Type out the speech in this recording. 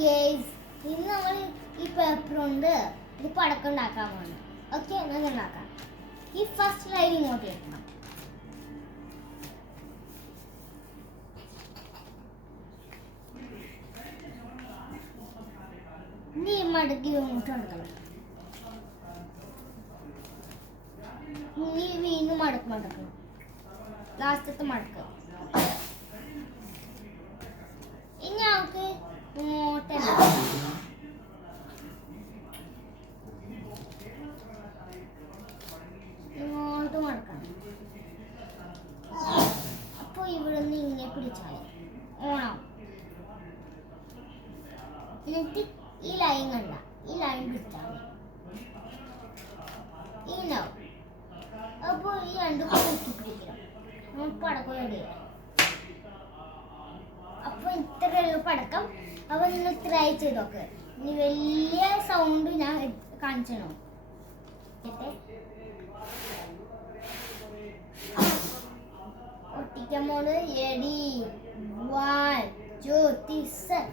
Guys, ഇന്ന് നമ്മൾ ഈ പേപ്പർ കൊണ്ട് ഇത് പടക്കം ഉണ്ടാക്കാൻ പോകുന്നു. ഓക്കെ, നമുക്ക് ഉണ്ടാക്കാം. ഈ ഫസ്റ്റ് ലൈൻ ഇങ്ങോട്ട് വെക്കണം. ഇനി മടക്കി ഇങ്ങോട്ട് എടുക്കണം. ഇനി വീണ്ടും മടക്കണം. ലാസ്റ്റത്തെ മടക്കുക. ഇനി നമുക്ക് ഇങ്ങോട്ട് മടക്കണം. അപ്പോൾ ഇവിടെ നിന്ന് ഇങ്ങനെ പിടിച്ചാൽ ഓണം. എന്നിട്ട് ഈ ലൈൻ കണ്ട, ഈ ലൈൻ പിടിച്ചാൽ ഇങ്ങനെ. അപ്പോൾ ഈ രണ്ട് കുത്തി പിടിക്കണം. നമുക്ക് പടക്കം റെഡിയായി. അപ്പോൾ ഇത്രയുള്ള പടക്കം. അപ്പോൾ നിങ്ങൾ ട്രൈ ചെയ്തൊക്കെ. ഇനി വലിയ സൗണ്ട് ഞാൻ കാണിച്ചോ. ഒട്ടിക്കാൻ പോണ്. റെഡി, 1 2 3 4.